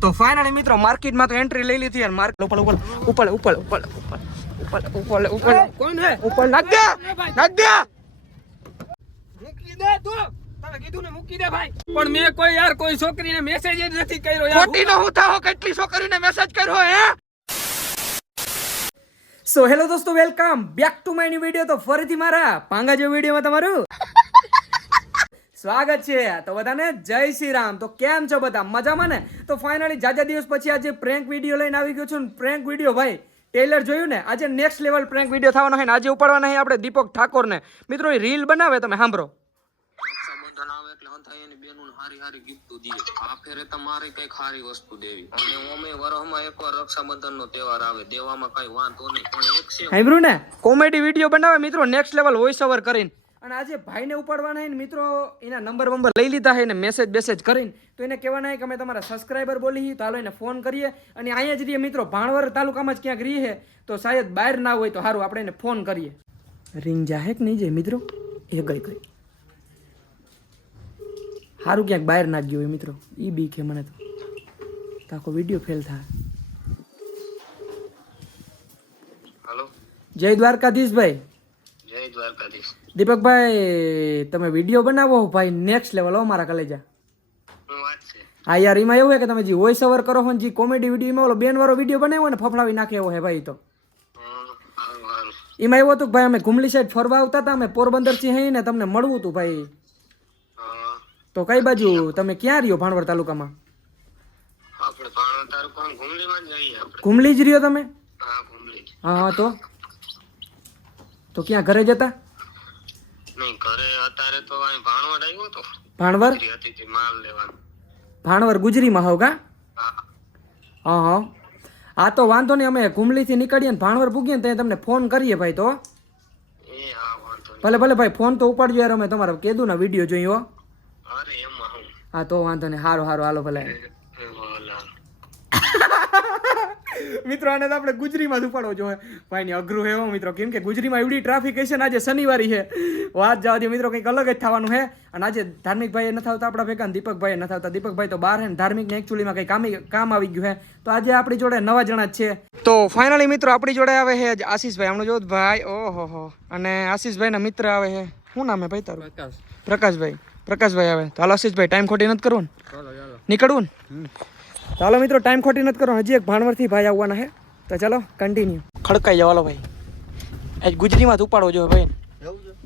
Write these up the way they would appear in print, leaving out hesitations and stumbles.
તો ફાઇનલી મિત્રો માર્કેટમાં તો એન્ટ્રી લઈ લીધી અને માર્કેટ ઉપર કોણ હે ઉપર નાખ દે મૂકી દે તું તને કીધું ને મૂકી દે ભાઈ પણ મેં કોઈ યાર કોઈ છોકરીને મેસેજ જ નથી કર્યો યાર ખોટીનો હું થાઓ કેટલી છોકરીને મેસેજ કર્યો હે સો હેલો દોસ્તો welcome back to my new video તો ફરીથી મારા પાંગા જેવો વિડિયોમાં તમારું સ્વાગત છે તો બધાને જય શ્રી રામ તો કેમ છો બધા મજામાં ને તો ફાઇનલી જાજા દિવસ પછી આજે પ્રેન્ક વિડિયો લઈને આવી ગયો છું પ્રેન્ક વિડિયો ભાઈ ટેલર જોયું ને આજે નેક્સ્ટ લેવલ પ્રેન્ક વિડિયો થવાનો છે ને આજે ઉપાડવાના છે આપણે દીપક ઠાકોરને મિત્રો એ રીલ બનાવે તમે સાંભળો રક્ષાબંધન આવે એટલે હંથાઈ એની બેનું હારી ગિફ્ટ દીએ આ ફેરે તમારે કઈક હારી વસ્તુ દેવી અને ઓમે વરહમાં એકવાર રક્ષાબંધનનો તહેવાર આવે દેવામાં કઈ વાંધો નહીં પણ એક છે સાંભળ્યું ને કોમેડી વિડિયો બનાવે મિત્રો નેક્સ્ટ લેવલ વોઇસ ઓવર કરીને અને આજે ભાઈને ઉપાડવાના છે મિત્રો એના નંબર લઈ લીધા છે ને મેસેજ કરીને તો એને કહેવાના કે અમે તમારા સબસ્ક્રાઇબર બોલી તો હાલો એને ફોન કરીએ અને અહીંયા જ રહીએ મિત્રો ભાણવર તાલુકામાં જ ક્યાંક રહીએ તો શાયદ બહાર ના હોય તો સારું આપણે એને ફોન કરીએ રિંગ જાહે કે નહીં જાય મિત્રો એ ગઈ સારું ક્યાંક બહાર ના ગયો હોય મિત્રો એ બીક છે મને તો આખો વિડીયો ફેલ થાય હેલો જય દ્વારકાધીશભાઈ જય દ્વારકાધીશ દીપકભાઈ તમે વિડીયો બનાવો ભાઈ નેક્સ્ટ લેવલ હો મારા કલેજા હું વાત છે હા યાર એમાં એવું છે કે તમે જે વોઇસ ઓવર કરો છો ને જે કોમેડી વિડીયોમાં ઓલો બેન વાળો વિડીયો બનાવ્યો ને ફફડાવી નાખે એવો હે ભાઈ તો એમાં એવું હતું કે ભાઈ અમે ઘુમલી સાઈડ ફરવા આવતા હતા અમે પોરબંદર થી હઈ ને તમને મળવું હતું ભાઈ તો કઈ બાજુ તમે ક્યાં રહ્યો ભાણવર તાલુકામાં આપણે ભાણવર તાલુકામાં ઘુમલીમાં જ જઈએ આપણે ઘુમલી જ રહ્યો તમે હા ઘુમલી હા તો ક્યાં ઘરે જતા નહીં ઘરે અત્યારે તો અહીં ભાણવર આવ્યો તો ભાણવર હતી માલ લેવાનો ભાણવર ગુજરીમાં હોવ કા હા હા તો વાંધો નહીં અમે ઘુમલીથી નીકળીએ ને ભાણવર પૂગીએ ને ત્યાં તમને ફોન કરીએ ભાઈ તો એ હા વાંધો નહીં ભલે ભાઈ ફોન તો ઉપાડજો યાર અમે તમારે કીધું ને વિડીયો જોયો અરે એમાં હું હા તો વાંધો નહીં હારું હાલો ભલે મિત્રો આને તો આપણે ગુજરીમાં જ ઉપાડવો જોઈએ ભાઈ ની અઘરું હે મિત્રો કેમ કે ગુજરીમાં એવડી ટ્રાફિક હશે ને આજે શનિવારી છે વાત જવા દે મિત્રો કંઈક અલગ જ થવાનું છે અને આજે ધાર્મિક ભાઈ નથી આવતા આપણા ભેગા દીપકભાઈ નથી આવતા દીપકભાઈ તો બહાર હે ને ધાર્મિક ને એકચ્યુઅલીમાં કંઈ કામ આવી ગયું છે તો આજે આપણી જોડે નવા જણા જ છે તો ફાઇનલી મિત્રો આપણી જોડે આવે છે આશીષભાઈ હમણાં જોત ભાઈ ઓહો અને આશીષભાઈના મિત્ર આવે છે શું નામ હે ભાઈ તારું પ્રકાશભાઈ આવે તો હાલો આશીષભાઈ ટાઈમ ખોટી નથી કરવું ને નીકળવું ને ચાલો મિત્રો ટાઈમ ખોટી નથી કરો હજી એક ભાણવરથી ભાઈ આવવાના છે તો ચાલો કન્ટિન્યુ ખડકાઈ જાવ હાલો ભાઈ આજ ગુજરીમાં જ ઉપાડવો જોઈએ ભાઈ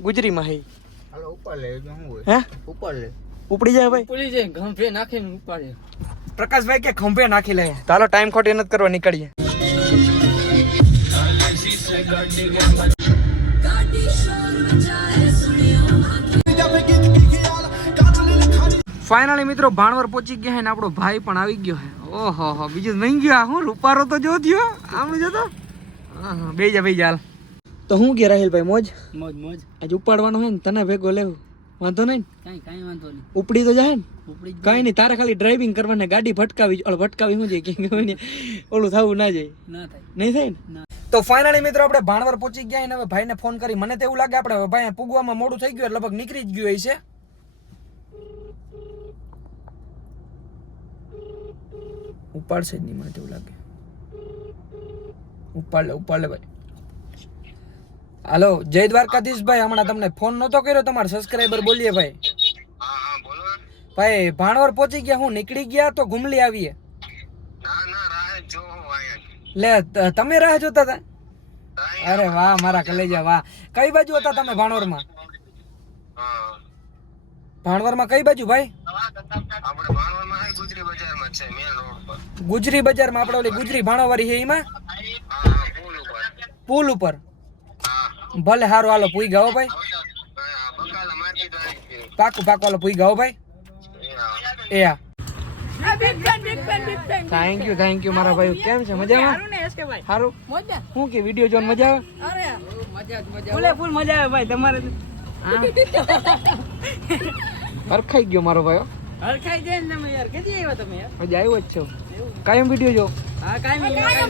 ગુજરીમાં હે હાલો ઉપર લે શું હોય હે ઉપર લે ઉપડી જાય ભાઈ ઉપડી જાય ગંભે નાખીને ઉપાડે પ્રકાશભાઈ કે ખંભે નાખી લે ચાલો ટાઈમ ખોટી નથી કરવા નીકળીએ ફાઇનલી મિત્રો ભાણવર પહોંચી ગયા ને આપણો ભાઈ પણ આવી ગયો છે ઓહો બીજું નહીં ગયો હું રૂપારો તો જો થયો આમ જોતો હા બે જા હાલ તો હું કે રાહિલભાઈ મોજ આજે ઉપાડવાનો હે ને તને ભેગો લેવું વાંધો નહીં કાઈ વાંધો નહીં ઉપડી તો જાય ને કઈ નહીં તારે ખાલી ડ્રાઇવિંગ કરવાને ગાડી ભટકાવી શું જાય કે ઓલું થવું ના જાય નહીં થાય ને તો ફાઇનલી મિત્રો આપણે ભાણવર પહોંચી ગયા ને હવે ભાઈને ફોન કરી મને તો એવું લાગે આપણે હવે ભાઈ પૂગવામાં મોડું થઈ ગયું લગભગ નીકળી જ ગયું હશે ઉપાડશે જ નહીં મને એવું લાગે ઉપાડ લે ભાઈ હાલો જય દ્વારકાધીશ ભાઈ હમણાં તમને ફોન નતો કર્યો તમારા સબસ્ક્રાઇબર બોલીએ ભાઈ હા બોલો ભાઈ ભાણવર પહોંચી ગયા હું નીકળી ગયા તો ઘુમલી આવીએ ના રાહ જો આયા લે તમે રાહ જોતા હતા અરે વાહ મારા કલેજા વાહ કઈ બાજુ હતા તમે ભાણવરમાં ભાણવરમાં કઈ બાજુ ભાઈ આપણે ભાણવરમાં ગુજરી બજારમાં છે મેન રોડ પર ગુજરી બજારમાં આપણે ઓલી ગુજરી ભાણવારી છે એમાં પુલ ઉપર ભલે હારું હાલો પૂઈ ગાઓ ભાઈ પાકું હાલો પૂઈ ગાઓ ભાઈ એ હા થેન્ક યુ મારા ભાઈ કેમ છે મજામાં સારું શું કે વિડીયો જોઈને મજા આવે મજા આવે ભાઈ તમારે હરખાઈ ગયો મારો ભાઈ હરખાઈ જાય ને તમે યાર કેદી આવ્યા તમે યાર હજી આવ્યો જ છો કાયમ વિડીયો જો હા કાયમ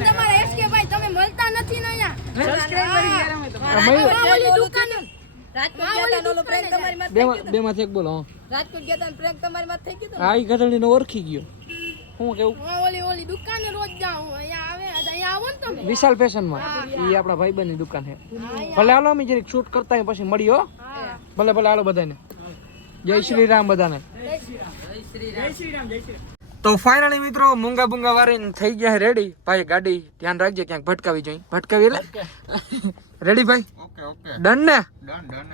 તમારા એસકે ભાઈ તમે મળતા નથી ને અહીંયા સબસ્ક્રાઇબ કરી યાર અમે તમારી દુકાન બે માંથી એક બોલો રાજકોટ ગયા તા પ્રેન્ક તમારી માં થઈ ગયો હા ઈ ગધડીનો ઓળખી ગયો હું કેવું ઓલી દુકાને રોજ જાઉં અહીંયા આવે અહીંયા આવો ને તમે વિશાલ ફેશનમાં ઈ આપણા ભાઈબંધની દુકાન છે ભલે હાલો અમે જરીક શૂટ કરતા હોય પછી મળીએ હો ભલે ભલે હાલો બધાને જય શ્રી રામ બધાને તો ફાઇનલી મિત્રો મૂંગા બુંગા વારીને થઈ ગયા રેડી ભાઈ ગાડી ધ્યાન રાખજે ક્યાંક ભટકાવી જોઈએ ભટકાવી એટલે રેડી ભાઈ ઓકે ડન ને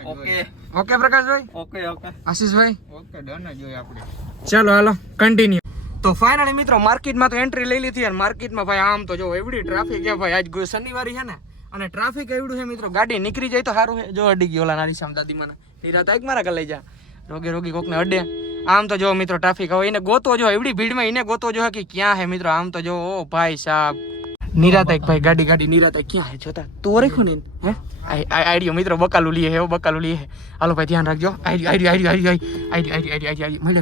ઓકે ઓકે પ્રકાશભાઈ ઓકે ઓકે આશીષભાઈ ઓકે ડન જ હોય આપણે ચાલો હાલો કન્ટિન્યુ તો ફાઇનલી મિત્રો માર્કેટમાં તો એન્ટ્રી લઈ લીધી અને માર્કેટમાં ભાઈ આમ તો જો એવડી ટ્રાફિક છે ભાઈ આજ શનિવારી છે ને અને ટ્રાફિક એવડું છે મિત્રો ગાડી નીકળી જાય તો સારું છે જો અડી ગયો ઓલા નારી સામ દાદી મને નિરાત એક મારા કર લઈ જા રોગે રોગી કોકને અડે આમ તો જો મિત્રો ટ્રાફિક હવે એને ગોતો જો એવડી ભીડમાં એને ગોતો જો કે ક્યાં હે મિત્રો આમ તો જો ઓ ભાઈ સાહેબ નિરાત એક ભાઈ ગાડી નિરાત ક્યાં હે જોતા તો રેખું ને હે આઈડિયો મિત્રો બકાલું લીએ હે બકાલું લીએ હાલો ભાઈ ધ્યાન રાખજો આઈડી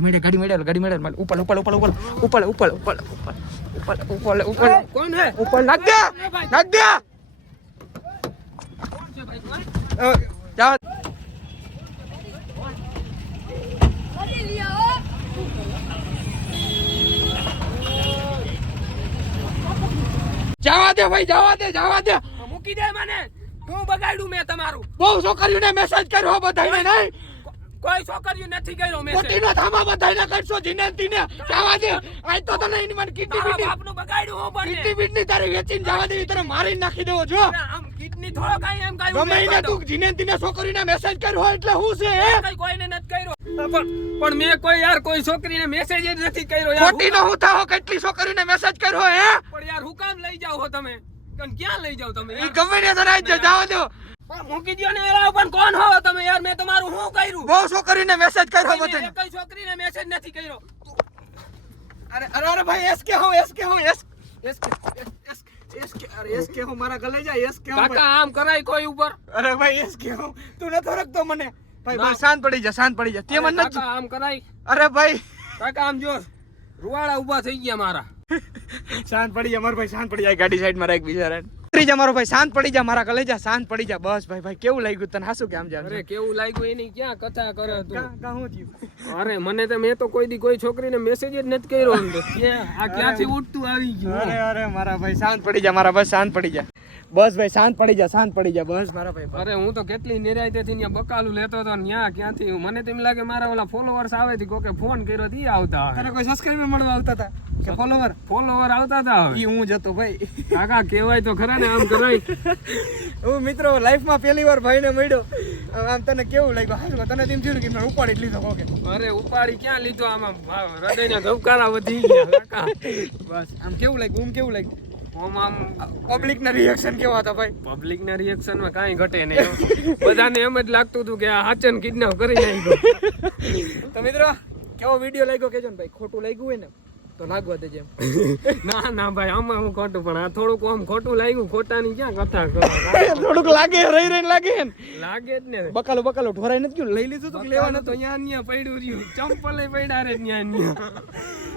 મેડે ગાડી મેડે ઉપર કોણ હે ઉપર નાખ દે જાવ જવા દે ભાઈ જવા દે મૂકી દે મને હું બગાડ્યું મેં તમારું બહુ છોકરીઓને મેસેજ કર્યો બધાને નહીં કોઈ છોકરીઓ નથી કર્યો મેસેજ કોટીનો થામા બધાને કરશો જીનેતીને જવા દે આજ તો તને એની મને કિડની તારા બીટી બાપનું બગાડ્યું હું પણ કિડની બીટની તારી વેચીને જવા દેવી તને મારી નાખી દેવો જો આમ કિડની થોડો કાઈ એમ કાઈ ગમે એને તું જીનેતીને છોકરીને મેસેજ કર્યો હોય એટલે હું છે હે કઈ કોઈને નથી કર્યો પણ મેં કોઈ યાર કોઈ છોકરીને મેસેજ જ નથી કર્યો યાર કોટીનો હું થાઓ કેટલી છોકરીને મેસેજ કર્યો હે પણ યાર હું કામ લઈ જાવ હો તમે ક્યાં લઈ જાવ તમે ઈ ગમે ને તને આજ જવા દો મૂકી દો ને યાર પણ કોણ હો તમે યાર મેં તમારું શું કર્યું બહુ છોકરીને મેસેજ કર્યો મેં બધાને કઈ છોકરીને મેસેજ નથી કર્યો અરે ભાઈ એસકે હું મારા ગલે જાય એસકે કાકા આમ કરાય કોઈ ઉપર અરે ભાઈ એસકે હું તું નતો રાખતો મને ભાઈ શાંત પડી જા તે મને નથી કાકા આમ કરાય અરે ભાઈ કાકા આમ જો રૂવાડા ઊભા થઈ ગયા મારા શાંત પડી જા મારો ભાઈ શાંત પડી જાય ગાડી સાઈડ માં રાખ બિચારા ઉતરી જા મારો ભાઈ શાંત પડી જા મારા કલેજા શાંત પડી જા બસ ભાઈ કેવું લાગ્યું તને હાસુ કેમ જા અરે કેવું લાગ્યું એની ક્યાં કથા કરે તું કા હું થયું અરે મને તો મેં તો કોઈ દી કોઈ છોકરીને મેસેજ જ નથી કર્યો આ ક્યાંથી ઉઠતું આવી ગયું અરે મારા ભાઈ શાંત પડી જા મારા બસ શાંત પડી જા બસ ભાઈ શાંત પડી જા બસ મારા ભાઈ અરે હું તો કેટલી નિરાયતેથી ત્યાં બકાલું લેતો હતો ન્યા ક્યાંથી મને તો એમ લાગે મારા ઓલા ફોલોવર્સ આવે થી કોકે ફોન કર્યો તી આવતા તને કોઈ સબસ્ક્રાઇબર મળવા આવતા હતા કે ફોલોવર આવતા હતા ઈ હું જતો ભાઈ કાકા કહેવાય તો ખરા ને આમ કરાય હું મિત્રો લાઈફમાં પહેલી વાર ભાઈને મળ્યો આમ તને કેવું લાગ્યું હાજુ તને તેમ થયું કે મેં ઉપાડી જ લીધો કોકે અરે ઉપાડી ક્યાં લીધો આમાં હૃદયના ધબકારા વધી ગયા કાકા બસ આમ કેવું લાગ્યું આમ પબ્લિક ના રિએક્શન કેવા હતા ભાઈ પબ્લિક ના રિએક્શન માં કાંઈ ઘટે નહીં બધાને એમ જ લાગતું હતું કે આ હાચન કિડનેપ કરી નાખ્યો તો મિત્રો કેવો વિડિયો લાગ્યો કેજો ને ભાઈ ખોટું લાગ્યું હોય ને તો લાગવા દેજે ના ભાઈ આમાં હું ખોટું પણ આ થોડુંક આમ ખોટું લાગ્યું ખોટાની ક્યાં કથા કરો થોડુંક લાગે રહી લાગે ને લાગે જ ને બકાલો ઢોરાઈ નથી ગયું લઈ લીધું તો લેવા તો અહીંયા પડ્યું રહ્યું ચંપલે પડ્યા રે ત્યાં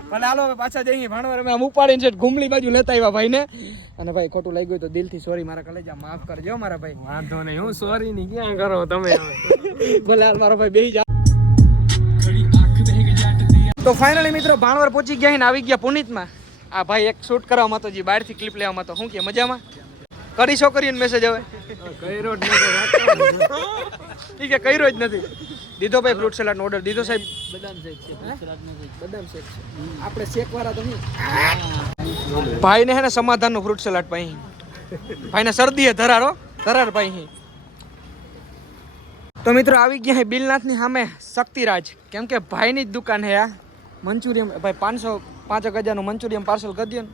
ભલે હાલો હવે પાછા જઈએ ભાણવાર અમે આમ ઉપાડીને છે ઘુમલી બાજુ લેતા આવ્યા ભાઈ ને અને ભાઈ ખોટું લાગ્યું હોય તો દિલથી સોરી મારા કલેજા માફ કરજો મારા ભાઈ વાંધો નહીં હું સોરી ની ક્યાં કરો તમે ભલે હાલ મારો ભાઈ બેહી જા તો ફાઇનલી મિત્રો ભાણવર પહોંચી ગયા ને આવી ગયા પુનિતમાં આ ભાઈ એક શૂટ કરવામાં તો જે બહારથી ક્લિપ લેવામાં તો શું કે મજામાં કરી છોકરીઓને મેસેજ હવે કર્યો જ નથી ઠીક છે કર્યો જ નથી દીધો ભાઈ ફ્રૂટ સલાડનો ઓર્ડર દીધો સાહેબ બદામ શેક છે આપણે શેક વાળા તો નહીં ભાઈને હે ને સમાધાનનું ફ્રૂટ સલાડ પાઈ ભાઈને શરદી હે ધરાર પાઈ તો મિત્રો આવી ગયા હે બિલનાથની સામે શક્તિરાજ કેમ કે ભાઈની જ દુકાન હે આ મંચુરિયમ ભાઈ 5,000 નું મંચુરિયમ પાર્સલ કરી દો ને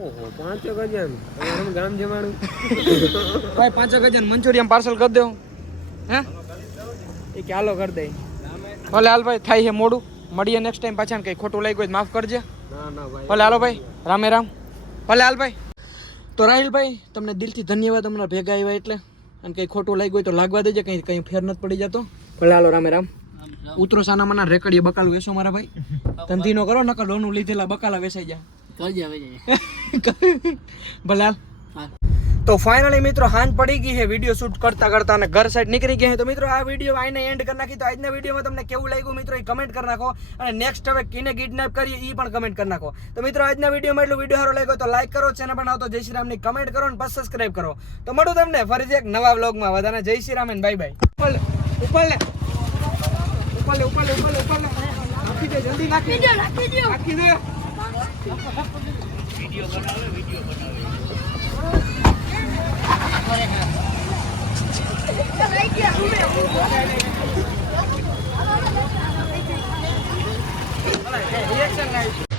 ઓહો 5,000 ગામ જમાણું ભાઈ 5,000 મંચુરિયમ પાર્સલ કરી દો હે એ કે હાલો કરી દે ભલે હાલ ભાઈ થાય છે મોડું મળીએ નેક્સ્ટ ટાઈમ પાછા કઈ ખોટું લાગ્યું હોય માફ કરજે ના ભાઈ ભલે હાલો ભાઈ રામે રામ ભલે હાલ ભાઈ તો રાહિલભાઈ તમને દિલથી ધન્યવાદ હમણાં ભેગા આવ્યા એટલે અને કઈ ખોટું લાગ્યું હોય તો લાગવા દેજે કઈ ફેર નથી પડી જતો ભલે હાલો રામે રામ ઉતરો સાના મના રેકડીએ બકાલું વેચો મારા ભાઈ ધંધી નો કરો નકર લોનું લીધેલા બકાલા વેચાઈ જાય ભલે હાલ તો ફાઇનલી મિત્રો હાંજ પડી ગઈ છે વિડીયો શૂટ કરતા કરતા અને ઘર સાઈડ નીકળી ગયા છે. તો મિત્રો આ વિડીયો આઈને એન્ડ કરી નાખી. તો આજના વિડીયોમાં તમને કેવું લાગ્યું મિત્રો એ કમેન્ટ કરી નાખો અને નેક્સ્ટ હવે કિને કિડનેપ કરીએ એ પણ કમેન્ટ કરી નાખો. તો મિત્રો આજના વિડીયોમાં એટલું વિડીયો સારો લાગ્યો તો લાઈક કરો, ચેનલ પર આવતો જય શ્રી રામની કમેન્ટ કરો અને પછી સબસ્ક્રાઇબ કરો. તો મળું તમને ફરીથી એક નવા વ્લોગમાં. બધાને જય શ્રી રામ અને બાય બાય. ઉપર લે નાખી દે, જલ્દી નાખી દે, નાખી દે. રિએક્શન